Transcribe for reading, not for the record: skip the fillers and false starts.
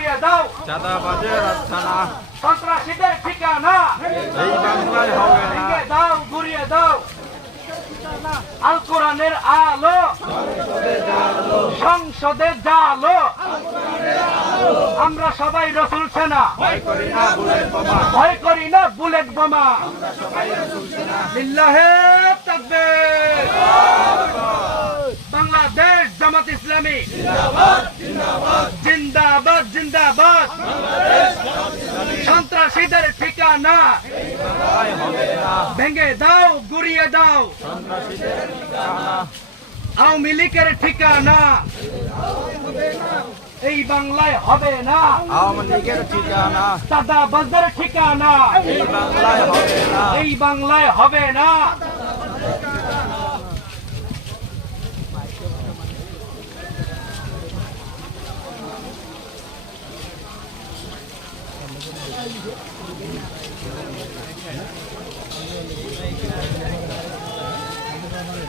ঘুরিয়ে দাও চাঁদাবাজের আস্তানা সন্ত্রাসীদের ঠিকানা এই বাংলায় হবে না ভেঙে দাও ঘুরিয়ে দাও আল কোরআনের আলো সংসদে জালো আমরা সবাই রসুল সেনা ভয় করি না বুলেট বোমা ভয় করি না বুলেট বোমা লিল্লাহে তাকবীর বাংলাদেশ জামাত ইসলামী জিন্দাবাদ জিন্দাবাদ সন্ত্রাসীদের ঠিকানা বাংলায় হবে না ভেঙে দাও গুড়িয়ে দাও সন্ত্রাসীদের ঠিকানা আওয়ামী লীগের ঠিকানা এই বাংলায় হবে না আওয়ামী লীগের ঠিকানা চাঁদাবাজদের ঠিকানা এই বাংলায় হবে না এই বাংলায় হবে না